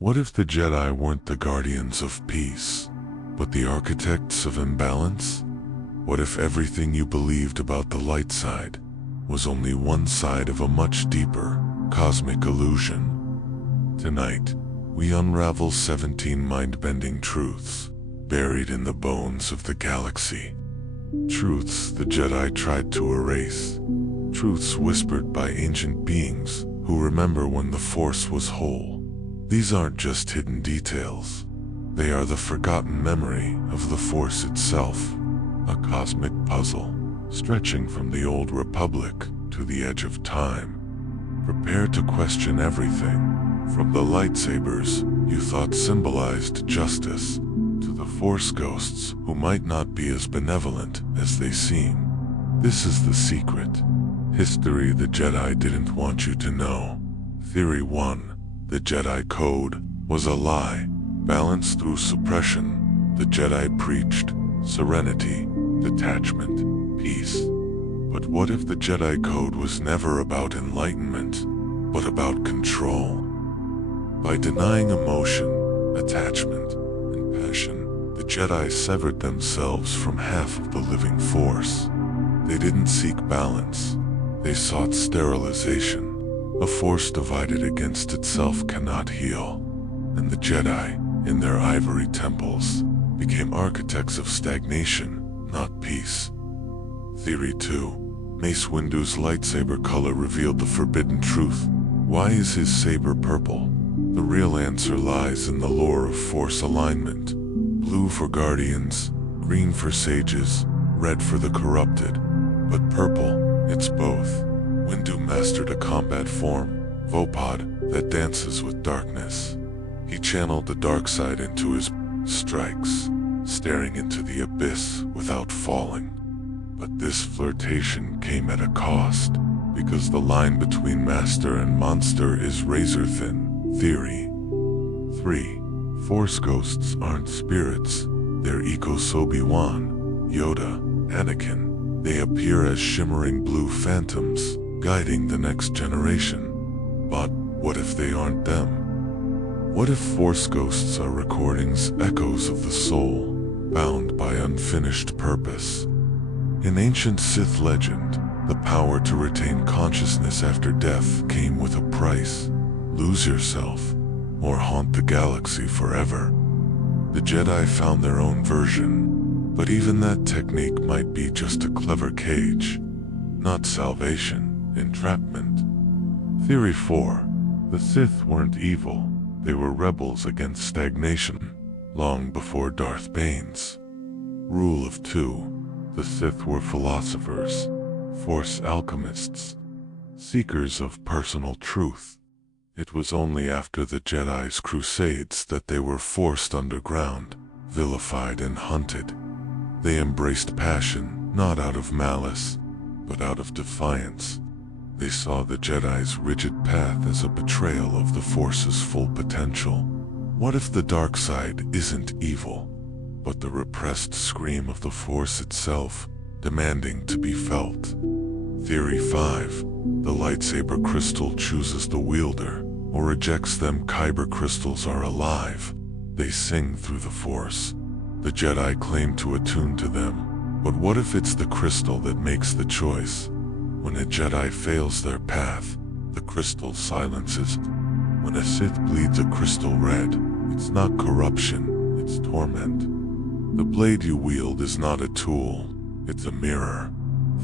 What if the Jedi weren't the guardians of peace, but the architects of imbalance? What if everything you believed about the light side was only one side of a much deeper, cosmic illusion? Tonight, we unravel 17 mind-bending truths buried in the bones of the galaxy. Truths the Jedi tried to erase. Truths whispered by ancient beings who remember when the Force was whole. These aren't just hidden details. They are the forgotten memory of the Force itself, a cosmic puzzle stretching from the old Republic to the edge of time. Prepare to question everything, from the lightsabers you thought symbolized justice, to the Force Ghosts who might not be as benevolent as they seem. This is the secret. History the Jedi didn't want you to know. Theory 1. The Jedi Code was a lie. Balance through suppression. The Jedi preached serenity, detachment, peace. But what if the Jedi Code was never about enlightenment, but about control? By denying emotion, attachment, and passion, the Jedi severed themselves from half of the living Force. They didn't seek balance. They sought sterilization. A Force divided against itself cannot heal. And the Jedi, in their ivory temples, became architects of stagnation, not peace. Theory 2. Mace Windu's lightsaber color revealed the forbidden truth. Why is his saber purple? The real answer lies in the lore of Force alignment. Blue for guardians, green for sages, red for the corrupted. But purple, it's both. Windu mastered a combat form, Vopod, that dances with darkness. He channeled the dark side into his strikes, staring into the abyss without falling. But this flirtation came at a cost, because the line between master and monster is razor thin. Theory 3. Force ghosts aren't spirits, they're Obi-Wan, Yoda, Anakin. They appear as shimmering blue phantoms, guiding the next generation. But what if they aren't them? What if Force ghosts are recordings, echoes of the soul, bound by unfinished purpose? In ancient Sith legend, the power to retain consciousness after death came with a price. Lose yourself, or haunt the galaxy forever. The Jedi found their own version, but even that technique might be just a clever cage, not salvation. Entrapment. Theory 4. The Sith weren't evil, they were rebels against stagnation, long before Darth Bane's. Rule of 2. The Sith were philosophers, Force alchemists, seekers of personal truth. It was only after the Jedi's crusades that they were forced underground, vilified and hunted. They embraced passion, not out of malice, but out of defiance. They saw the Jedi's rigid path as a betrayal of the Force's full potential. What if the dark side isn't evil, but the repressed scream of the Force itself, demanding to be felt? Theory 5. The lightsaber crystal chooses the wielder, or rejects them. Kyber crystals are alive. They sing through the Force. The Jedi claim to attune to them, but what if it's the crystal that makes the choice? When a Jedi fails their path, the crystal silences. When a Sith bleeds a crystal red, it's not corruption, it's torment. The blade you wield is not a tool, it's a mirror.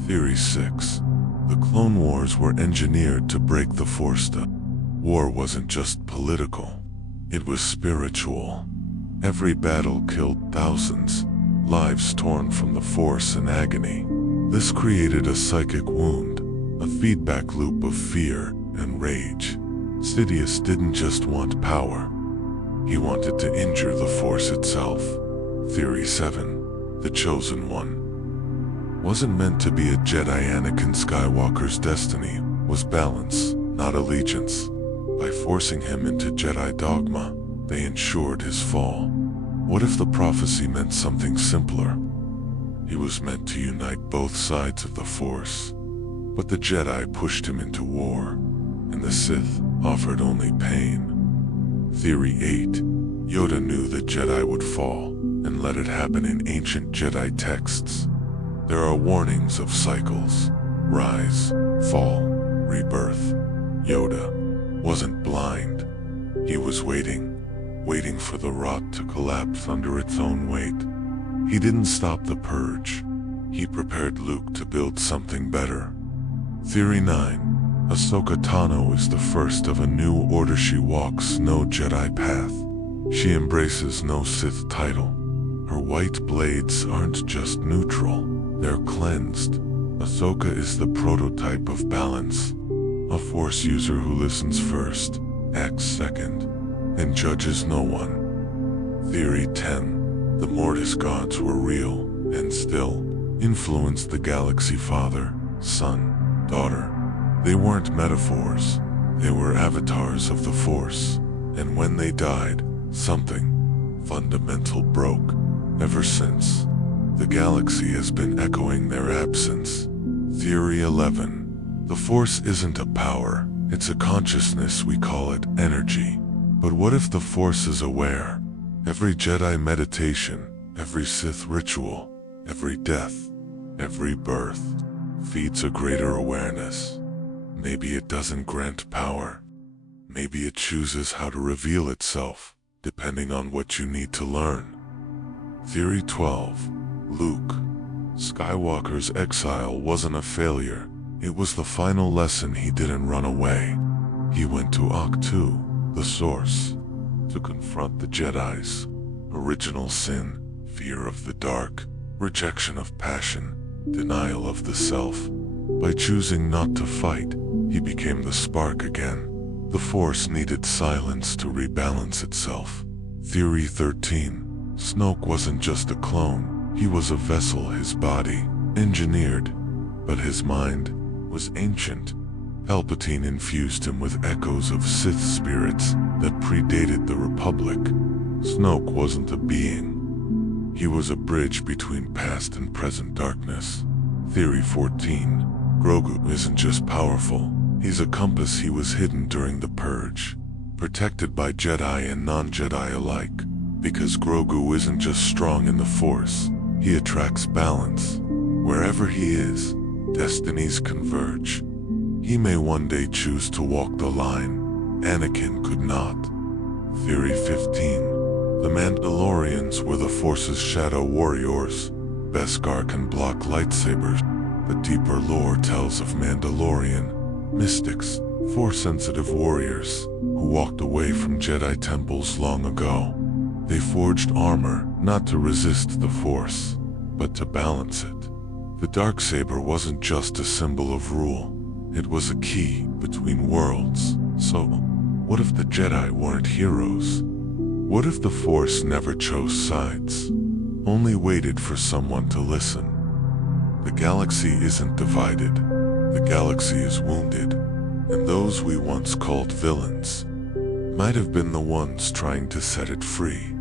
Theory 6. The Clone Wars were engineered to break the Force. War wasn't just political, it was spiritual. Every battle killed thousands, lives torn from the Force in agony. This created a psychic wound, a feedback loop of fear and rage. Sidious didn't just want power, he wanted to injure the Force itself. Theory 7. The Chosen One wasn't meant to be a Jedi. Anakin Skywalker's destiny was balance, not allegiance. By forcing him into Jedi dogma, they ensured his fall. What if the prophecy meant something simpler? He was meant to unite both sides of the Force, but the Jedi pushed him into war, and the Sith offered only pain. Theory 8. Yoda knew the Jedi would fall, and let it happen in ancient Jedi texts. There are warnings of cycles: rise, fall, rebirth. Yoda wasn't blind. He was waiting for the rot to collapse under its own weight. He didn't stop the purge. He prepared Luke to build something better. Theory 9. Ahsoka Tano is the first of a new order. She walks no Jedi path. She embraces no Sith title. Her white blades aren't just neutral, they're cleansed. Ahsoka is the prototype of balance, a Force user who listens first, acts second, and judges no one. Theory 10. The Mortis Gods were real, and still influenced the galaxy. Father, son, daughter. They weren't metaphors, they were avatars of the Force, and when they died, something fundamental broke. Ever since, the galaxy has been echoing their absence. Theory 11. The Force isn't a power, it's a consciousness. We call it energy. But what if the Force is aware? Every Jedi meditation, every Sith ritual, every death, every birth, feeds a greater awareness. Maybe it doesn't grant power. Maybe it chooses how to reveal itself, depending on what you need to learn. Theory 12. Luke Skywalker's exile wasn't a failure. It was the final lesson. He didn't run away. He went to Ahch-To, the Source, to confront the Jedi's original sin: fear of the dark, rejection of passion, denial of the self. By choosing not to fight, he became the spark again. The Force needed silence to rebalance itself. Theory 13. Snoke wasn't just a clone, he was a vessel. His body, engineered, but his mind was ancient. Palpatine infused him with echoes of Sith spirits that predated the Republic. Snoke wasn't a being. He was a bridge between past and present darkness. Theory 14. Grogu isn't just powerful, he's a compass. He was hidden during the Purge, protected by Jedi and non-Jedi alike. Because Grogu isn't just strong in the Force, he attracts balance. Wherever he is, destinies converge. He may one day choose to walk the line. Anakin could not. Theory 15. The Mandalorians were the Force's shadow warriors. Beskar can block lightsabers, but deeper lore tells of Mandalorian mystics, Force-sensitive warriors, who walked away from Jedi temples long ago. They forged armor, not to resist the Force, but to balance it. The darksaber wasn't just a symbol of rule, it was a key between worlds. So, what if the Jedi weren't heroes? What if the Force never chose sides, only waited for someone to listen? The galaxy isn't divided, the galaxy is wounded, and those we once called villains might have been the ones trying to set it free.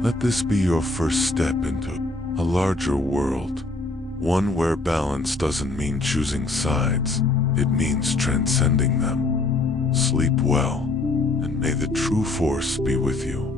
Let this be your first step into a larger world, one where balance doesn't mean choosing sides, it means transcending them. Sleep well, and may the true Force be with you.